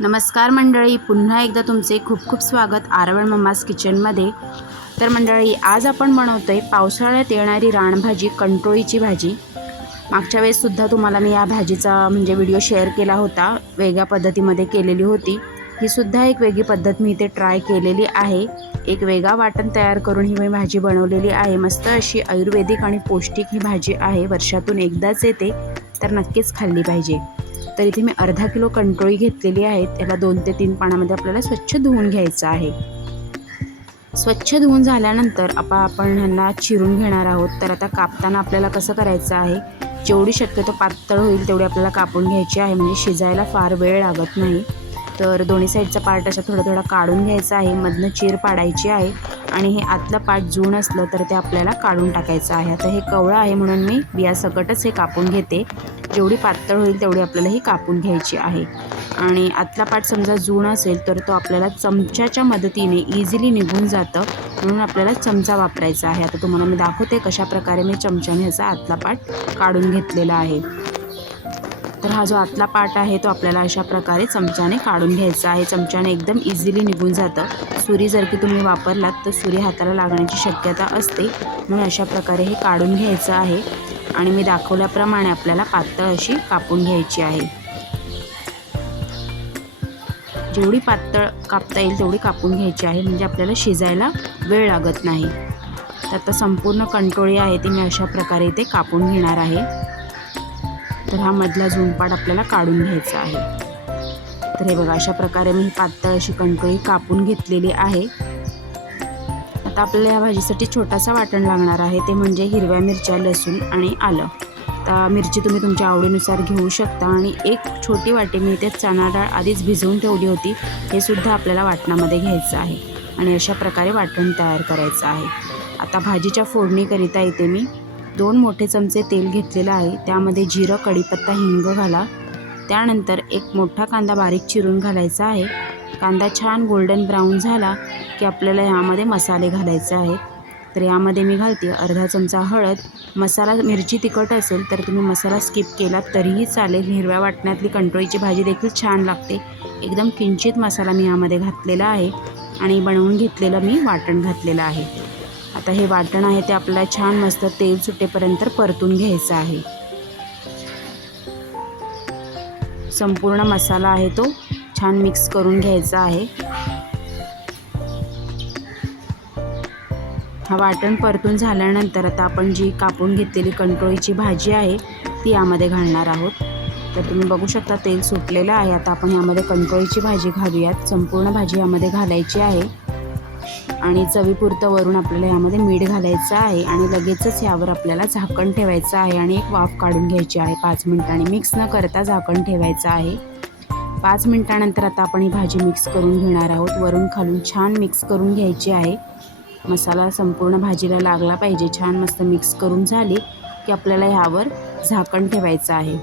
नमस्कार मंडळी पुन्हा एकदा तुमचे खूप खूप स्वागत आरवण मम्मास किचनमध्ये. तर मंडळी आज आपण बनवतो आहे पावसाळ्यात येणारी रानभाजी कंट्रोळीची भाजी. मागच्या वेळेससुद्धा तुम्हाला मी या भाजीचा म्हणजे व्हिडिओ शेअर केला होता वेगळ्या पद्धतीमध्ये केलेली होती. ही सुद्धा एक वेगळी पद्धत मी इथे ट्राय केलेली आहे. एक वेगळा वाटण तयार करून ही मी भाजी बनवलेली आहे. मस्त अशी आयुर्वेदिक आणि पौष्टिक ही भाजी आहे. वर्षातून एकदाच येते तर नक्कीच खाल्ली पाहिजे. तर इथे मी अर्धा किलो कंट्रोळी घेतलेली आहे. त्याला दोन ते तीन पाण्यामध्ये आपल्याला स्वच्छ धुवून घ्यायचं आहे. स्वच्छ धुवून झाल्यानंतर आपण आपण ह्यांना चिरून घेणार आहोत. तर आता कापताना आपल्याला कसं करायचं आहे? जेवढी शक्यतो पातळ होईल तेवढी आपल्याला कापून घ्यायची आहे. म्हणजे शिजायला फार वेळ लागत नाही. तर दोन्ही साईडचा पार्ट असा थोडा थोडा काढून घ्यायचा आहे. मधनं चीर पाडायची आहे. आणि हे आतलं पाठ जून असलं तर ते आपल्याला काढून टाकायचं आहे. आता हे कवळं आहे म्हणून मी बियासकटच हे कापून घेते. जेवढी पातळ होईल तेवढी आपल्याला ही कापून घ्यायची आहे. आणि आतला पाठ समजा जून असेल तर तो आपल्याला चमच्याच्या मदतीने इझिली निघून जातं म्हणून आपल्याला चमचा वापरायचा आहे. आता तुम्हाला मी दाखवते कशा प्रकारे मी चमच्याने ह्याचा आतला पाठ काढून घेतलेला आहे. तर हा जो आतला पार्ट आहे तो आपल्याला अशा प्रकारे चमच्याने काढून घ्यायचा आहे. चमच्याने एकदम इझिली निघून जातं. सुरी जर की तुम्ही वापरलात तर सुरी हाताला लागण्याची शक्यता असते. म्हणून अशा प्रकारे हे काढून घ्यायचं आहे. आणि मी दाखवल्याप्रमाणे आपल्याला पातळ अशी कापून घ्यायची आहे. जेवढी पातळ कापता येईल तेवढी कापून घ्यायची आहे. म्हणजे आपल्याला शिजायला वेळ लागत नाही. तर आता संपूर्ण कंटोळी आहे ती मी अशा प्रकारे ते कापून घेणार आहे. तर हा मधला झुंपाट आपल्याला काढून घ्यायचा आहे. तर हे बघा अशा प्रकारे मी ही पातळ अशी कणकळी कापून घेतलेली आहे. आता आपल्याला या भाजीसाठी छोटासा वाटण लागणार आहे ते म्हणजे हिरव्या मिरच्या लसूण आणि आलं. तर मिरची तुम्ही तुमच्या आवडीनुसार घेऊ शकता आणि एक छोटी वाटी मी इथे चणा डाळ आधीच भिजवून ठेवली होती हे सुद्धा आपल्याला वाटणामध्ये घ्यायचं आहे. आणि अशा प्रकारे वाटण तयार करायचं आहे. आता भाजीच्या फोडणीकरिता इथे मी दोन मोठे चमचे तेल घेतलेलं आहे. त्यामध्ये जिरं कढीपत्ता हिंग घाला. त्यानंतर एक मोठा कांदा बारीक चिरून घालायचा आहे. कांदा छान गोल्डन ब्राऊन झाला की आपल्याला ह्यामध्ये मसाले घालायचे आहेत. तर यामध्ये मी घालते अर्धा चमचा हळद. मसाला मिरची तिखट असेल तर तुम्ही मसाला स्किप केला तरीही चालेल. हिरव्या वाटण्यातली कंट्रोळीची भाजी देखील छान लागते. एकदम किंचित मसाला मी यामध्ये घातलेला आहे आणि बनवून घेतलेलं मी वाटण घातलेलं आहे. आता हे वाटण आहे ते आपल्याला छान मस्त तेल सुटेपर्यंत परतून घ्यायचं आहे. संपूर्ण मसाला आहे तो छान मिक्स करून घ्यायचा आहे. हा वाटण परतून झाल्यानंतर आता आपण जी कापून घेतलेली कंट्रोळीची भाजी आहे ती यामध्ये घालणार आहोत. तर तुम्ही बघू शकता तेल सुटलेलं आहे. आता आपण यामध्ये कंट्रोळीची भाजी घालूयात. संपूर्ण भाजी यामध्ये घालायची आहे. आणि चवीपुरतं वरून आपल्याला यामध्ये मीठ घालायचं आहे आणि लगेचच यावर आपल्याला झाकण ठेवायचं आहे आणि एक वाफ काढून घ्यायची आहे पाच मिनिटांनी. मिक्स न करता झाकण ठेवायचं आहे. पाच मिनिटानंतर आता आपण ही भाजी मिक्स करून घेणार आहोत. वरून खालून छान मिक्स करून घ्यायची आहे. मसाला संपूर्ण भाजीला लागला पाहिजे. छान मस्त मिक्स करून झाली की आपल्याला ह्यावर झाकण ठेवायचं आहे.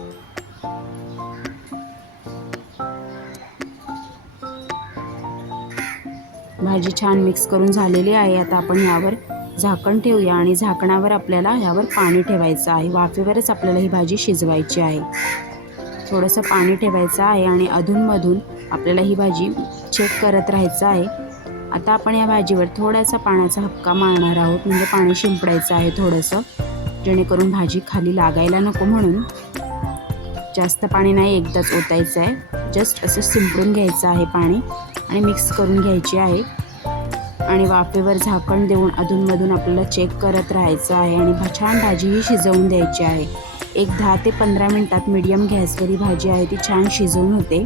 भाजी छान मिक्स करून झालेली आहे. आता आपण यावर झाकण ठेवूया आणि झाकणावर आपल्याला ह्यावर पाणी ठेवायचं आहे. वाफेवरच आपल्याला ही भाजी शिजवायची आहे. थोडंसं पाणी ठेवायचं आहे आणि अधूनमधून आपल्याला ही भाजी चेक करत राहायचं आहे. आता आपण या भाजीवर थोडासा पाण्याचा हक्का मारणार आहोत. म्हणजे पाणी शिंपडायचं आहे थोडंसं. जेणेकरून भाजी खाली लागायला नको म्हणून. जास्त पाणी नाही एकदाच ओतायचं आहे. जस्ट असं शिंपडून घ्यायचं आहे पाणी. आणि मिक्स करून घ्यायची आहे. आणि वाफेवर झाकण देऊन अधूनमधून आपल्याला चेक करत राहायचं आहे आणि छान भाजीही शिजवून द्यायची आहे. एक दहा ते पंधरा मिनटात मीडियम गॅसवर ही भाजी आहे ती छान शिजवून होते.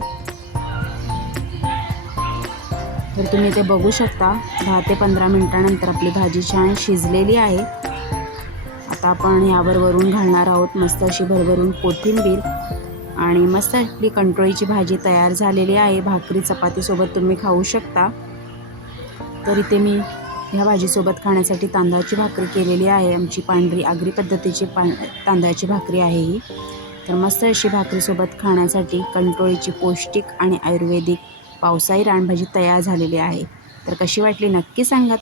तर तुम्ही ते बघू शकता दहा ते पंधरा मिनटानंतर आपली भाजी छान शिजलेली आहे. आता आपण यावर वरून घालणार आहोत मस्त अशी भरभरून कोथिंबीर. आणि मस्त आपली कंट्रोळीची भाजी तयार झालेली आहे. भाकरी चपातीसोबत तुम्ही खाऊ शकता. तर इथे मी ह्या भाजीसोबत खाण्यासाठी तांदळाची भाकरी केलेली आहे. आमची पांढरी आगरी पद्धतीची पा तांदळाची भाकरी आहे ही. तर मस्त अशी भाकरीसोबत खाण्यासाठी कंट्रोळीची पौष्टिक आणि आयुर्वेदिक पावसाळी रानभाजी तयार झालेली आहे. तर कशी वाटली नक्की सांगा.